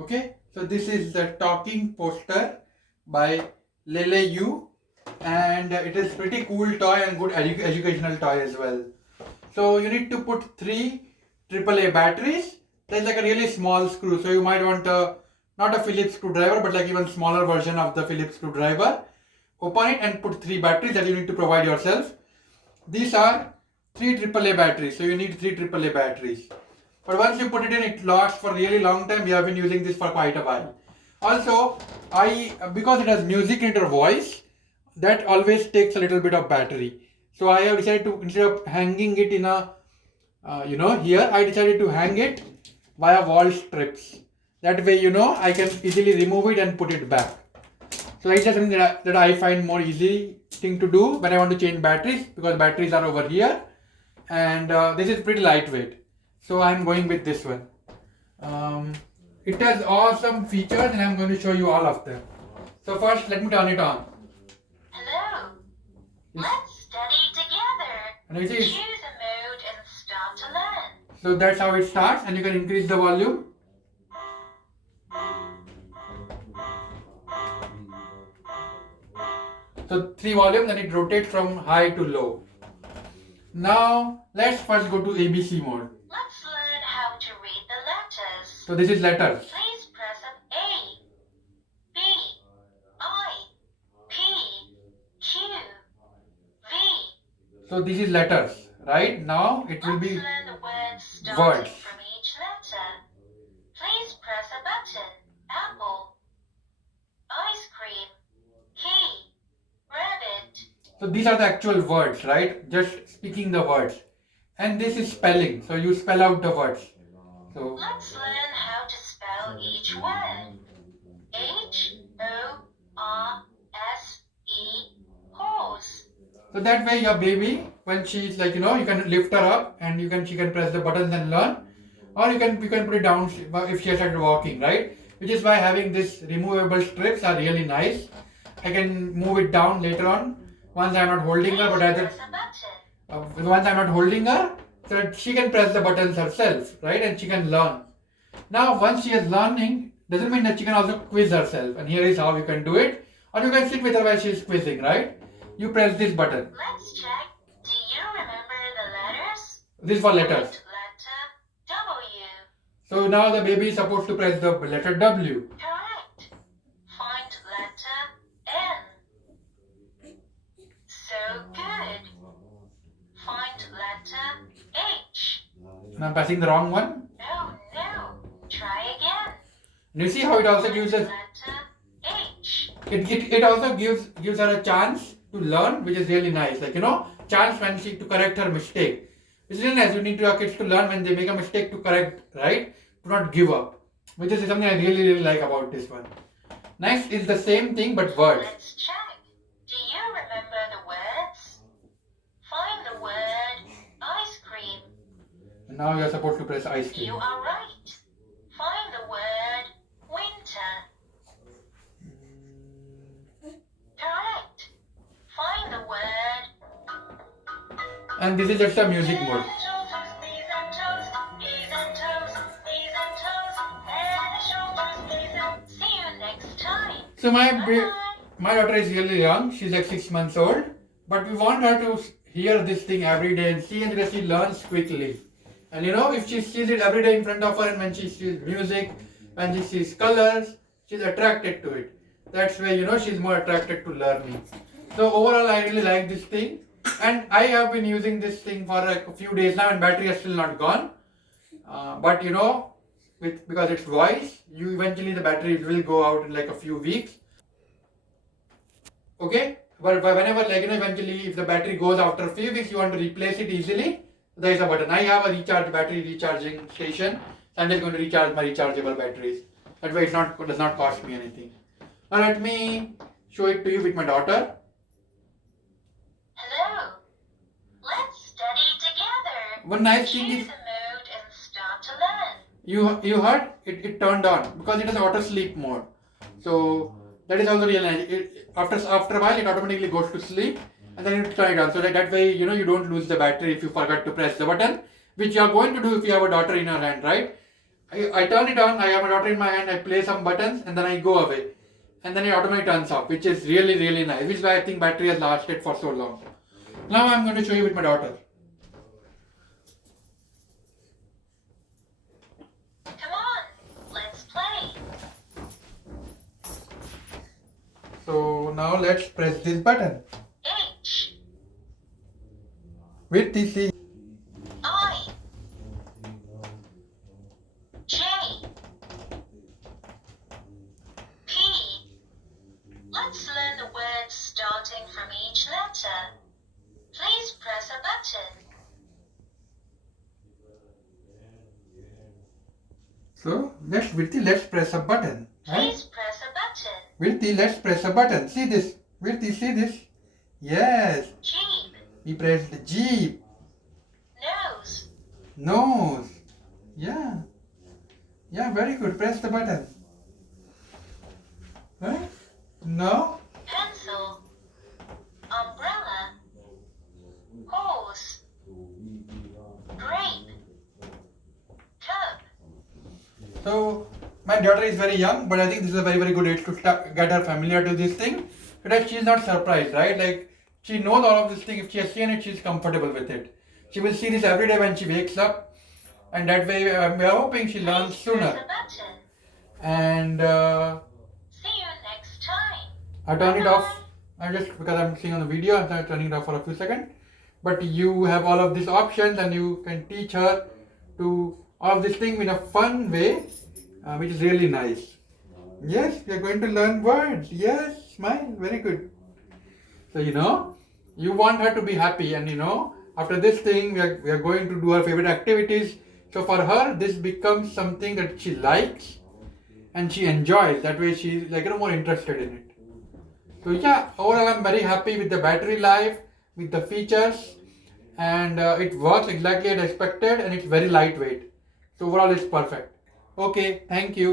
Okay, so this is the talking poster by Lele Yu, and it is pretty cool toy and good educational toy as well. So you need to put three AAA batteries. There's like a really small screw, so you might want not a Phillips screwdriver, but like even smaller version of the Phillips screwdriver. Open it and put three batteries that you need to provide yourself. These are three AAA batteries, so you need three AAA batteries. But once you put it in, it lasts for a really long time. We have been using this for quite a while. Also, because it has music in your voice, that always takes a little bit of battery. So I have decided to, instead of hanging it in a, here, I decided to hang it via wall strips. That way, I can easily remove it and put it back. So that's just something that I find more easy thing to do when I want to change batteries, because batteries are over here, and this is pretty lightweight. So I'm going with this one. It has awesome features and I'm going to show you all of them. So first let me turn it on. Hello. Let's study together. And you see, Choose a mode and start to learn. so that's how it starts, and you can increase the volume. So three volumes, and it rotates from high to low. Now let's first go to ABC mode. Let's learn how to read the letters. So this is letters. Please press up A, B, I, P, Q, V. So this is letters. Right now it will Let's be learn the words starting words. from each letter. Please press a button. Apple, ice cream, key, rabbit. So these are the actual words, right? Just speaking the words. And this is spelling. So you spell out the words. So Let's learn how to spell each word. H-O-R-S-E, horse. So that way your baby, when she's like, you can lift her up and she can press the buttons and learn. Or you can put it down if she has started walking, right? Which is why having this removable strips are really nice. I can move it down later on once I'm not holding her, but Press a button. once I'm not holding her, so that she can press the buttons herself, right? And she can learn. Now, once she is learning, doesn't mean that she can also quiz herself. And here is how you can do it. Or you can sit with her while she is quizzing, right? You press this button. Let's check. Do you remember the letters? This is for letters. Letter W. So now the baby is supposed to press the letter W. Correct. Find letter N. So good. Find letter H. And I'm pressing the wrong one. Oh no. Try again. And you see how it also gives us, Letter H. it also gives her a chance to learn, which is really nice. Like, chance when she to correct her mistake. It's really nice. You need your kids to learn when they make a mistake to correct, right? To not give up. Which is something I really, really like about this one. Next is the same thing but words. Let's check. Do you remember the words? Find the word ice cream. And now you're supposed to press ice You cream. are right. Find the word winter. Correct. Find the word. And this is just a music mode. See you next time. So Bye. my daughter is really young. She's like 6 months old. But we want her to hear this thing every day and see, and that she learns quickly. And if she sees it every day in front of her, and when she sees music, when she sees colors, she's attracted to it. That's why she's more attracted to learning. So overall, I really like this thing, and I have been using this thing for like a few days now, and battery is still not gone. But because it's voice, you eventually the battery will go out in like a few weeks. Okay, but whenever eventually if the battery goes after a few weeks, you want to replace it easily, there is a button. I have a battery recharging station. So I'm just going to recharge my rechargeable batteries. That way it does not cost me anything. Now let me show it to you with my daughter. Hello. Let's study together. One nice thing Choose is, a mode and start to learn. you heard it turned on because it is auto sleep mode. So that is also really nice. After a while it automatically goes to sleep, and then you turn it on. So that way you don't lose the battery if you forgot to press the button, which you are going to do if you have a daughter in your hand, right? I turn it on, I have my daughter in my hand, I play some buttons and then I go away. And then it automatically turns off, which is really, really nice. Which is why I think battery has lasted for so long. Now I'm going to show you with my daughter. Come on, let's play. So now let's press this button. H, With the I, J, P. Let's learn the words starting from each letter. Please press a button. So let's press a button. Right? Please press a button. Virti, let's press a button. See this. Virti, see this. Yes. Jeep, We pressed Jeep. nose, Nose. Yeah. Yeah, very good. Press the button. Right? No. pencil, umbrella, horse, grape, cup. So my daughter is very young, but I think this is a very, very good age to get her familiar to this thing, so that she is not surprised, right? Like she knows all of this thing. If she has seen it, she is comfortable with it. She will see this every day when she wakes up, and that way we are hoping she learns Please press sooner. a button. And See you next time. I turn it off. I just because I'm seeing on the video, I'm turning it off for a few seconds. But you have all of these options, and you can teach her to all of this thing in a fun way, which is really nice. Yes, we are going to learn words. Yes, smile. Very good. So you want her to be happy, and after this thing, we are going to do her favorite activities. So for her, this becomes something that she likes and she enjoys. That way, she's more interested in it. So yeah, overall I'm very happy with the battery life, with the features, and it works exactly as expected, and it's very lightweight. So overall it's perfect. Okay, thank you.